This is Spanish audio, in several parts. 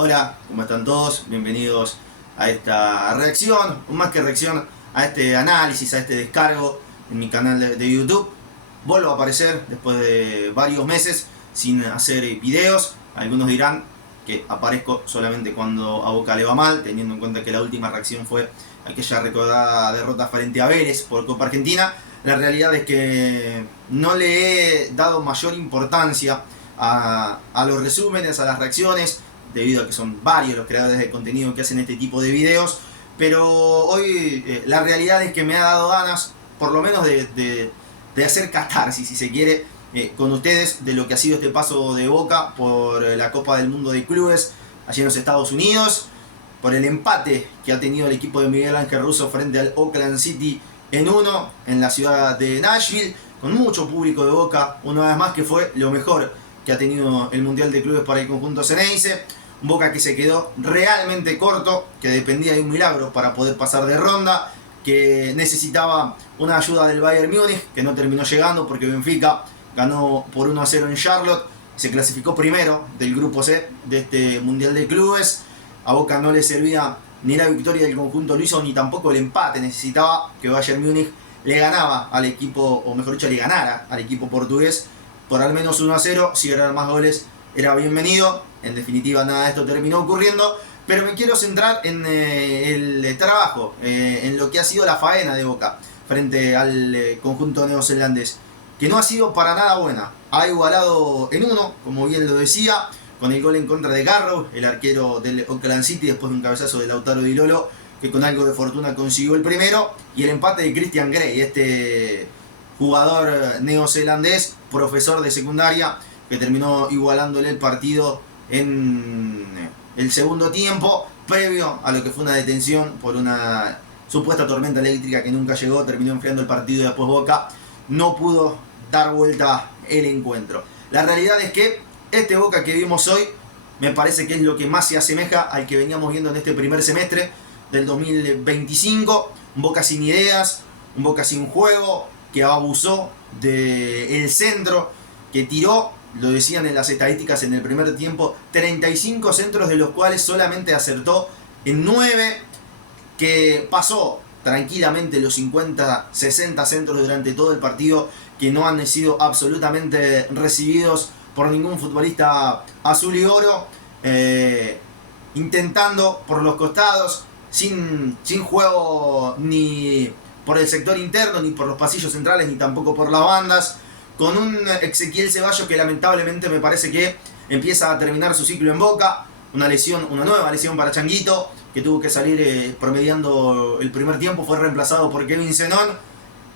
Hola, ¿cómo están todos? Bienvenidos a esta reacción, o más que reacción, a este análisis, a este descargo en mi canal de YouTube. Vuelvo a aparecer después de varios meses sin hacer videos. Algunos dirán que aparezco solamente cuando a Boca le va mal, teniendo en cuenta que la última reacción fue aquella recordada derrota frente a Vélez por Copa Argentina. La realidad es que no le he dado mayor importancia a los resúmenes, a las reacciones, debido a que son varios los creadores de contenido que hacen este tipo de videos. Pero hoy la realidad es que me ha dado ganas, por lo menos de hacer catarsis, si se quiere, con ustedes, de lo que ha sido este paso de Boca por la Copa del Mundo de Clubes allí en los Estados Unidos, por el empate que ha tenido el equipo de Miguel Ángel Russo frente al Oakland City en 1 en la ciudad de Nashville, con mucho público de Boca, una vez más, que fue lo mejor que ha tenido el Mundial de Clubes para el conjunto ceneice. Un Boca que se quedó realmente corto, que dependía de un milagro para poder pasar de ronda, que necesitaba una ayuda del Bayern Múnich, que no terminó llegando porque Benfica ganó por 1-0 en Charlotte, se clasificó primero del grupo C de este Mundial de Clubes. A Boca no le servía ni la victoria del conjunto luso ni tampoco el empate, necesitaba que Bayern Múnich le ganaba al equipo, o mejor dicho, le ganara al equipo portugués por al menos 1-0, si eran más goles era bienvenido. En definitiva, nada de esto terminó ocurriendo, pero me quiero centrar en el trabajo, en lo que ha sido la faena de Boca frente al conjunto neozelandés, que no ha sido para nada buena. Ha igualado en 1, como bien lo decía, con el gol en contra de Garrow, el arquero del Oakland City, después de un cabezazo de Lautaro Di Lolo, que con algo de fortuna consiguió el primero, y el empate de Christian Grey, este jugador neozelandés, profesor de secundaria, que terminó igualándole el partido en el segundo tiempo, previo a lo que fue una detención por una supuesta tormenta eléctrica que nunca llegó. Terminó enfriando el partido y después Boca no pudo dar vuelta el encuentro. La realidad es que este Boca que vimos hoy me parece que es lo que más se asemeja al que veníamos viendo en este primer semestre del 2025. Un Boca sin ideas, un Boca sin juego, que abusó del centro, que tiró, lo decían en las estadísticas en el primer tiempo, 35 centros, de los cuales solamente acertó en 9, que pasó tranquilamente los 50-60 centros durante todo el partido, que no han sido absolutamente recibidos por ningún futbolista azul y oro, intentando por los costados, sin juego ni por el sector interno, ni por los pasillos centrales, ni tampoco por las bandas, con un Ezequiel Ceballos que lamentablemente me parece que empieza a terminar su ciclo en Boca. Una nueva lesión para Changuito, que tuvo que salir promediando el primer tiempo. Fue reemplazado por Kevin Zenón,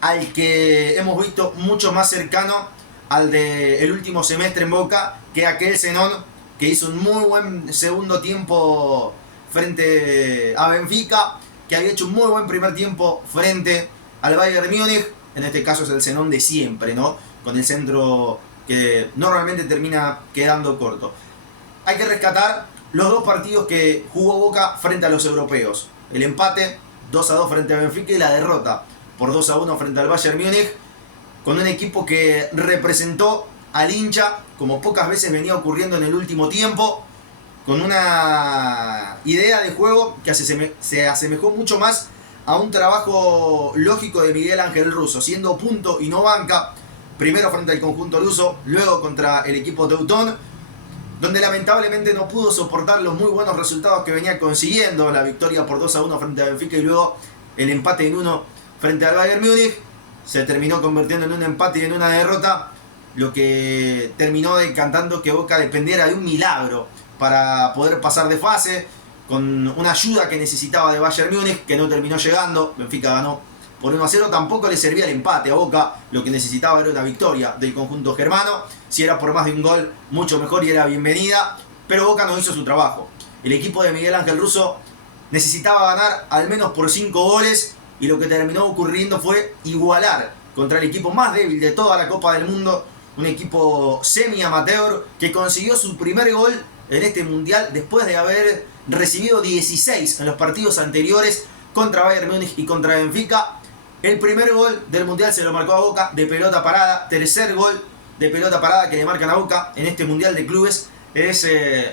al que hemos visto mucho más cercano al del último semestre en Boca que aquel Zenón que hizo un muy buen segundo tiempo frente a Benfica, que había hecho un muy buen primer tiempo frente al Bayern Múnich. En este caso es el Zenón de siempre, ¿no? Con el centro que normalmente termina quedando corto. Hay que rescatar los dos partidos que jugó Boca frente a los europeos. El empate 2-2 frente a Benfica y la derrota por 2-1 frente al Bayern Múnich, con un equipo que representó al hincha como pocas veces venía ocurriendo en el último tiempo, con una idea de juego que se asemejó mucho más a un trabajo lógico de Miguel Ángel Russo, siendo punto y no banca, primero frente al conjunto luso, luego contra el equipo teutón, donde lamentablemente no pudo soportar los muy buenos resultados que venía consiguiendo, la victoria por 2-1 frente a Benfica y luego el empate en 1 frente al Bayern Múnich. Se terminó convirtiendo en un empate y en una derrota, lo que terminó decantando que Boca dependiera de un milagro para poder pasar de fase, con una ayuda que necesitaba de Bayern Múnich, que no terminó llegando. Benfica ganó por 1-0, tampoco le servía el empate a Boca, lo que necesitaba era una victoria del conjunto germano. Si era por más de un gol, mucho mejor y era bienvenida, pero Boca no hizo su trabajo. El equipo de Miguel Ángel Russo necesitaba ganar al menos por 5 goles, y lo que terminó ocurriendo fue igualar contra el equipo más débil de toda la Copa del Mundo, un equipo semi-amateur que consiguió su primer gol en este Mundial después de haber recibido 16 en los partidos anteriores contra Bayern Múnich y contra Benfica. El primer gol del Mundial se lo marcó a Boca de pelota parada, tercer gol de pelota parada que le marcan a Boca en este Mundial de Clubes. Es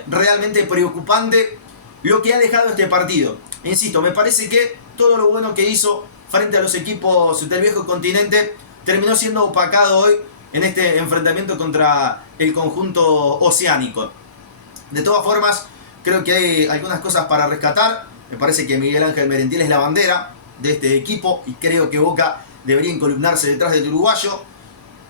realmente preocupante lo que ha dejado este partido. Insisto, me parece que todo lo bueno que hizo frente a los equipos del viejo continente terminó siendo opacado hoy en este enfrentamiento contra el conjunto oceánico. De todas formas, creo que hay algunas cosas para rescatar. Me parece que Miguel Ángel Merentiel es la bandera de este equipo y creo que Boca debería encolumnarse detrás del uruguayo.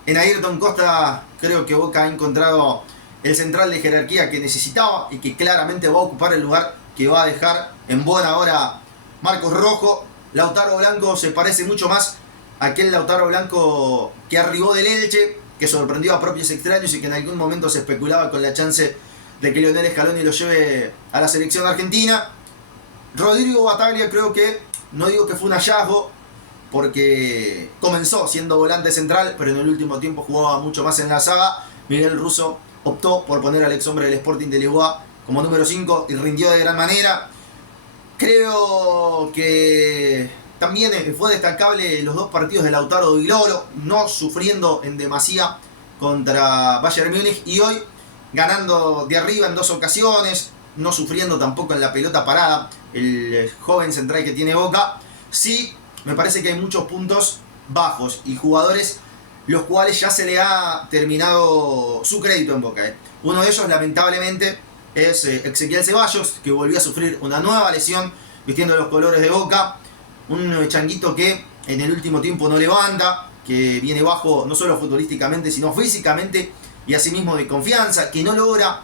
En Ayrton Costa creo que Boca ha encontrado el central de jerarquía que necesitaba y que claramente va a ocupar el lugar que va a dejar en buena hora Marcos Rojo. Lautaro Blanco se parece mucho más a aquel Lautaro Blanco que arribó del Elche, que sorprendió a propios extraños y que en algún momento se especulaba con la chance de que Lionel Scaloni lo lleve a la selección argentina. Rodrigo Bataglia creo que, no digo que fue un hallazgo, porque comenzó siendo volante central, pero en el último tiempo jugaba mucho más en la saga. Miguel Russo optó por poner al ex hombre del Sporting de Lisboa como número 5 y rindió de gran manera. Creo que también fue destacable los dos partidos de Lautaro Di Loro, no sufriendo en demasía contra Bayern Múnich y hoy ganando de arriba en 2 ocasiones, no sufriendo tampoco en la pelota parada, el joven central que tiene Boca. Sí, me parece que hay muchos puntos bajos y jugadores los cuales ya se le ha terminado su crédito en Boca. Uno de ellos, lamentablemente, es Ezequiel Ceballos, que volvió a sufrir una nueva lesión vistiendo los colores de Boca. Un changuito que en el último tiempo no levanta, que viene bajo no solo futbolísticamente, sino físicamente y asimismo de confianza, que no logra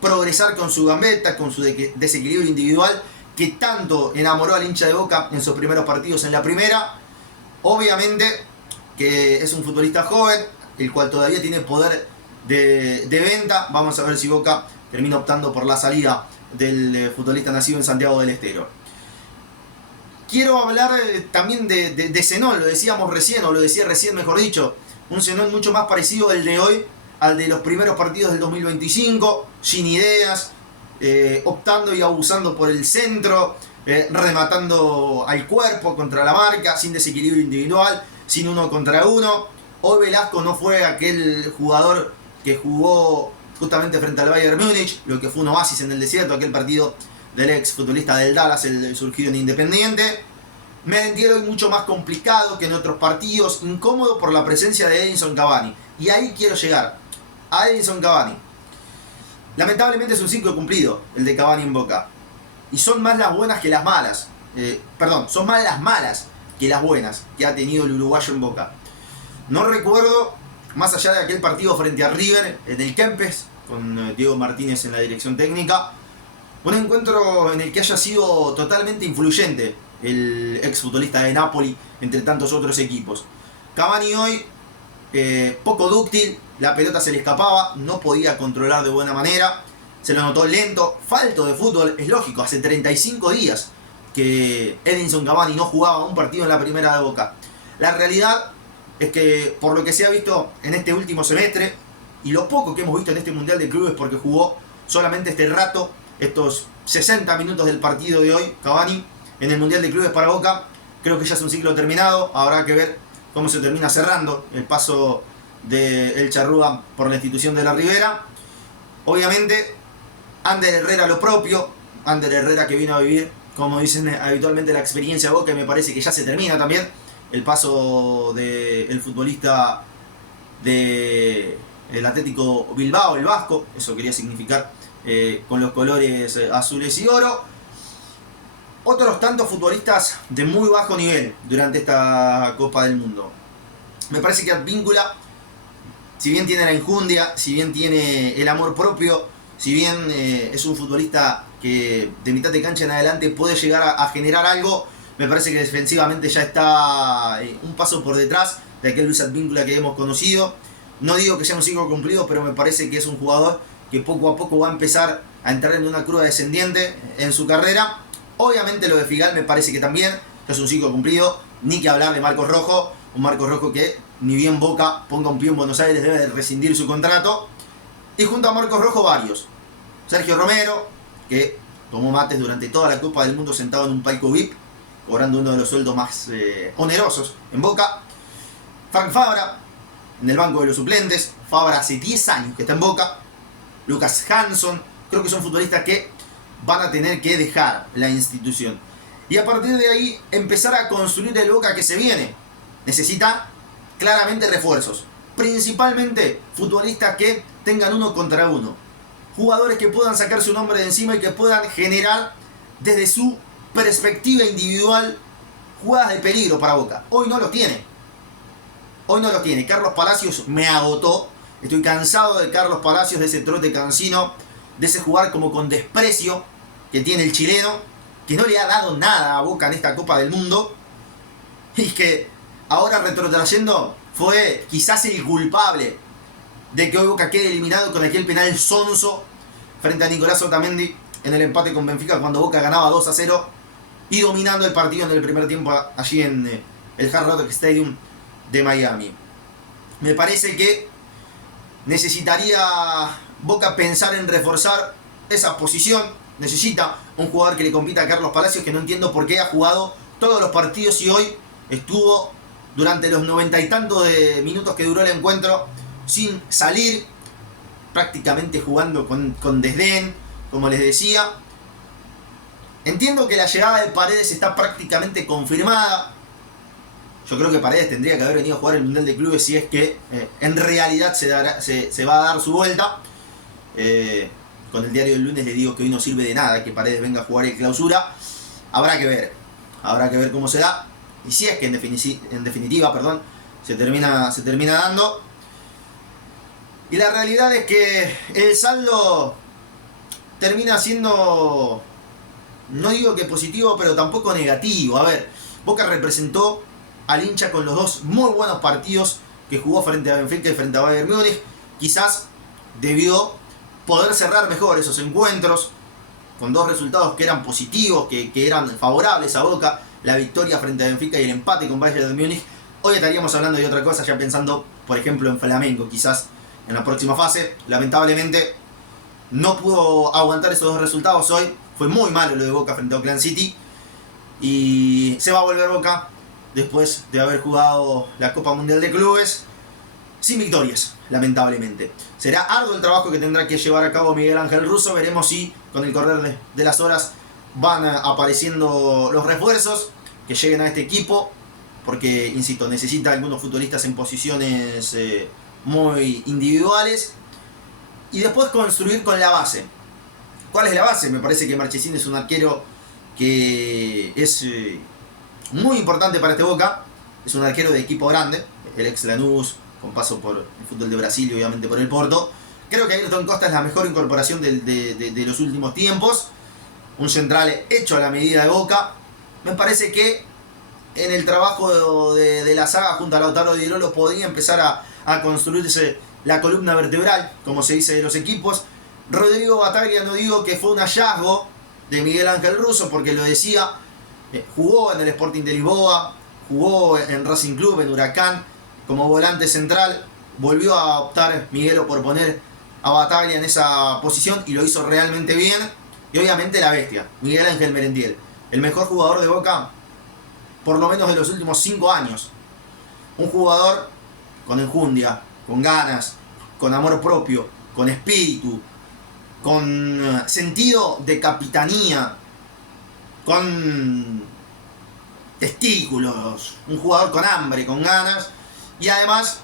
progresar con su gambeta, con su desequilibrio individual, que tanto enamoró al hincha de Boca en sus primeros partidos en la primera. Obviamente que es un futbolista joven, el cual todavía tiene poder de venta. Vamos a ver si Boca termina optando por la salida del futbolista nacido en Santiago del Estero. Quiero hablar también de Zenón, lo decíamos recién, o lo decía recién mejor dicho. Un Zenón mucho más parecido al de hoy, al de los primeros partidos del 2025, sin ideas, optando y abusando por el centro, rematando al cuerpo contra la marca, sin desequilibrio individual, sin 1 contra 1. Hoy Velasco no fue aquel jugador que jugó justamente frente al Bayern Múnich, lo que fue un oasis en el desierto, aquel partido del ex futbolista del Dallas, el surgido en Independiente. Merentiel hoy mucho más complicado que en otros partidos, incómodo por la presencia de Edinson Cavani. Y ahí quiero llegar, a Edinson Cavani. Lamentablemente es un ciclo cumplido el de Cavani en Boca. Y son más las buenas que las malas. Son más las malas que las buenas que ha tenido el uruguayo en Boca. No recuerdo, más allá de aquel partido frente a River, en el Kempes, con Diego Martínez en la dirección técnica, un encuentro en el que haya sido totalmente influyente el exfutbolista de Napoli entre tantos otros equipos. Cavani hoy, poco dúctil, la pelota se le escapaba, no podía controlar de buena manera, se lo notó lento, falto de fútbol. Es lógico, hace 35 días que Edinson Cavani no jugaba un partido en la primera de Boca. La realidad es que por lo que se ha visto en este último semestre y lo poco que hemos visto en este Mundial de Clubes, porque jugó solamente este rato, estos 60 minutos del partido de hoy, Cavani en el Mundial de Clubes para Boca, creo que ya es un ciclo terminado. Habrá que ver cómo se termina cerrando el paso del Charrúa por la institución de la Ribera. Obviamente Ander Herrera lo propio, Ander Herrera que vino a vivir, como dicen habitualmente, la experiencia de Boca, y me parece que ya se termina también el paso del futbolista del Atlético Bilbao, el vasco, eso quería significar, con los colores azules y oro. Otros tantos futbolistas de muy bajo nivel durante esta Copa del Mundo. Me parece que Advíncula, si bien tiene la enjundia, si bien tiene el amor propio, si bien es un futbolista que de mitad de cancha en adelante puede llegar a generar algo, me parece que defensivamente ya está un paso por detrás de aquel Luis Advíncula que hemos conocido. No digo que sea un ciclo cumplido, pero me parece que es un jugador que poco a poco va a empezar a entrar en una curva descendiente en su carrera. Obviamente lo de Figal me parece que también es un ciclo cumplido, ni que hablar de Marcos Rojo, un Marcos Rojo que ni bien Boca ponga un pie en Buenos Aires debe de rescindir su contrato. Y junto a Marcos Rojo varios. Sergio Romero, que tomó mates durante toda la Copa del Mundo sentado en un palco VIP, cobrando uno de los sueldos más onerosos en Boca. Frank Fabra, en el banco de los suplentes. Fabra hace 10 años que está en Boca. Lucas Hanson. Creo que son futbolistas que van a tener que dejar la institución. Y a partir de ahí empezar a construir el Boca que se viene. Necesita claramente refuerzos. Principalmente futbolistas que tengan 1 contra 1. Jugadores que puedan sacar su nombre de encima y que puedan generar desde su perspectiva individual jugadas de peligro para Boca. Hoy no lo tiene. Hoy no lo tiene. Carlos Palacios me agotó. Estoy cansado de Carlos Palacios, de ese trote cansino, de ese jugar como con desprecio que tiene el chileno, que no le ha dado nada a Boca en esta Copa del Mundo y que ahora retrotrayendo fue quizás el culpable de que hoy Boca quede eliminado con aquel penal sonso frente a Nicolás Otamendi en el empate con Benfica cuando Boca ganaba 2-0 y dominando el partido en el primer tiempo allí en el Hard Rock Stadium de Miami. Me parece que necesitaría Boca pensar en reforzar esa posición. Necesita un jugador que le compita a Carlos Palacios, que no entiendo por qué ha jugado todos los partidos y hoy estuvo durante los 90 y tantos de minutos que duró el encuentro sin salir, prácticamente jugando con desdén, como les decía. Entiendo que la llegada de Paredes está prácticamente confirmada. Yo creo que Paredes tendría que haber venido a jugar el Mundial de Clubes si es que en realidad se va a dar su vuelta. Con el diario del lunes le digo que hoy no sirve de nada que Paredes venga a jugar el Clausura. Habrá que ver cómo se da. Y si es que en definitiva se termina dando. Y la realidad es que el saldo termina siendo, no digo que positivo, pero tampoco negativo. A ver, Boca representó al hincha con los 2 muy buenos partidos que jugó frente a Benfica y frente a Bayern Múnich. Quizás debió poder cerrar mejor esos encuentros con 2 resultados que eran positivos, que eran favorables a Boca. La victoria frente a Benfica y el empate con Bayern Múnich. Hoy estaríamos hablando de otra cosa, ya pensando por ejemplo en Flamengo, quizás en la próxima fase. Lamentablemente no pudo aguantar esos 2 resultados hoy. Fue muy malo lo de Boca frente a Oakland City. Y se va a volver Boca después de haber jugado la Copa Mundial de Clubes sin victorias, lamentablemente. Será arduo el trabajo que tendrá que llevar a cabo Miguel Ángel Russo. Veremos si con el correr de las horas van apareciendo los refuerzos que lleguen a este equipo, porque, insisto, necesita algunos futbolistas en posiciones muy individuales. Y después construir con la base. ¿Cuál es la base? Me parece que Marchesín es un arquero que es muy importante para este Boca. Es un arquero de equipo grande, el ex Lanús, con paso por el fútbol de Brasil y obviamente por el Porto. Creo que Ayrton Costa es la mejor incorporación de los últimos tiempos. Un central hecho a la medida de Boca. Me parece que en el trabajo de la saga junto a Lautaro Di Lolo podría empezar a construirse la columna vertebral, como se dice de los equipos. Rodrigo Bataglia, no digo que fue un hallazgo de Miguel Ángel Russo, porque lo decía, jugó en el Sporting de Lisboa, jugó en Racing Club, en Huracán, como volante central. Volvió a optar Miguelo por poner a Bataglia en esa posición y lo hizo realmente bien. Y obviamente la bestia, Miguel Ángel Merentiel, el mejor jugador de Boca, por lo menos de los últimos 5 años. Un jugador con enjundia, con ganas, con amor propio, con espíritu, con sentido de capitanía, con testículos. Un jugador con hambre, con ganas y además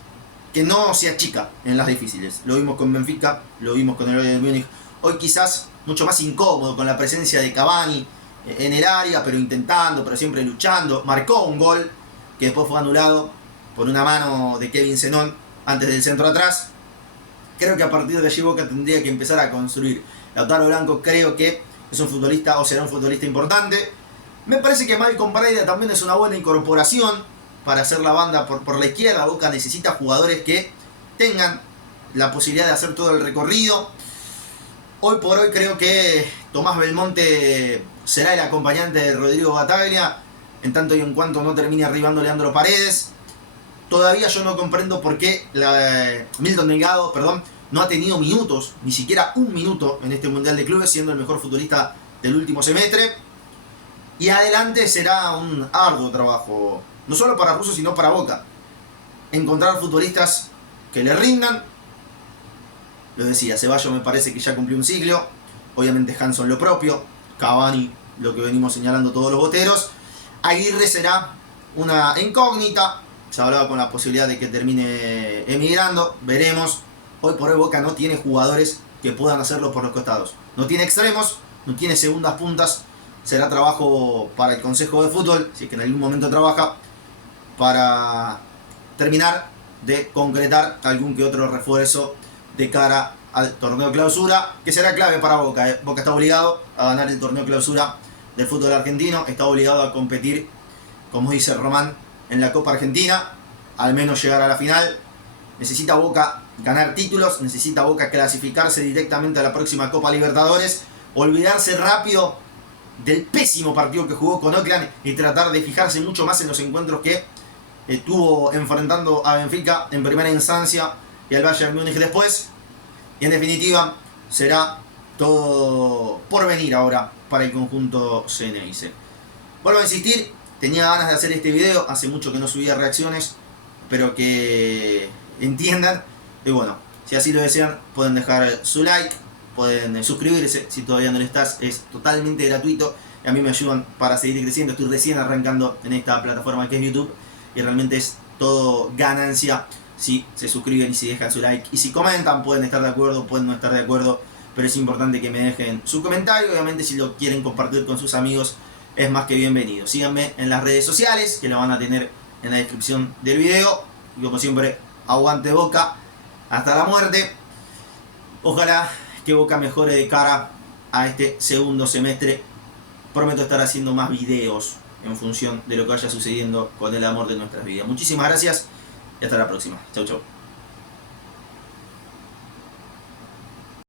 que no se achica en las difíciles. Lo vimos con Benfica, lo vimos con el Bayern Múnich. Hoy quizás mucho más incómodo con la presencia de Cavani en el área, pero intentando, pero siempre luchando. Marcó un gol que después fue anulado por una mano de Kevin Zenón antes del centro atrás. Creo que a partir de allí Boca tendría que empezar a construir. Lautaro Blanco creo que es un futbolista o será un futbolista importante. Me parece que Malcolm Breda también es una buena incorporación para hacer la banda por la izquierda. Boca necesita jugadores que tengan la posibilidad de hacer todo el recorrido. Hoy por hoy creo que Tomás Belmonte será el acompañante de Rodrigo Bataglia, en tanto y en cuanto no termine arribando Leandro Paredes. Todavía yo no comprendo por qué Milton Delgado, no ha tenido minutos, ni siquiera un minuto en este Mundial de Clubes, siendo el mejor futbolista del último semestre. Y adelante será un arduo trabajo, no solo para Russo, sino para Boca. Encontrar futbolistas que le rindan Lo decía, Ceballos me parece que ya cumplió un ciclo. Obviamente Hanson lo propio. Cavani, lo que venimos señalando todos los boteros. Aguirre será una incógnita. Se hablaba con la posibilidad de que termine emigrando. Veremos. Hoy por hoy Boca no tiene jugadores que puedan hacerlo por los costados. No tiene extremos, no tiene segundas puntas. Será trabajo para el Consejo de Fútbol, si es que en algún momento trabaja, para terminar de concretar algún que otro refuerzo de cara al torneo clausura, que será clave para Boca. Boca está obligado a ganar el torneo clausura del fútbol argentino, está obligado a competir, como dice Román, en la Copa Argentina, al menos llegar a la final. Necesita Boca ganar títulos, necesita Boca clasificarse directamente a la próxima Copa Libertadores, olvidarse rápido del pésimo partido que jugó con Oakland y tratar de fijarse mucho más en los encuentros que estuvo enfrentando a Benfica en primera instancia y al Bayern Múnich después. Y en definitiva será todo por venir ahora para el conjunto Ceneice. Vuelvo a insistir, tenía ganas de hacer este video, hace mucho que no subía reacciones, pero que entiendan. Y bueno, si así lo desean, pueden dejar su like, pueden suscribirse si todavía no lo estás, es totalmente gratuito y a mí me ayudan para seguir creciendo. Estoy recién arrancando en esta plataforma que es YouTube y realmente es todo ganancia si se suscriben y si dejan su like y si comentan. Pueden estar de acuerdo, pueden no estar de acuerdo, pero es importante que me dejen su comentario. Obviamente si lo quieren compartir con sus amigos es más que bienvenido. Síganme en las redes sociales que lo van a tener en la descripción del video y como siempre, aguante Boca hasta la muerte. Ojalá que Boca mejore de cara a este segundo semestre. Prometo estar haciendo más videos en función de lo que vaya sucediendo con el amor de nuestras vidas. Muchísimas gracias y hasta la próxima. Chau, chau.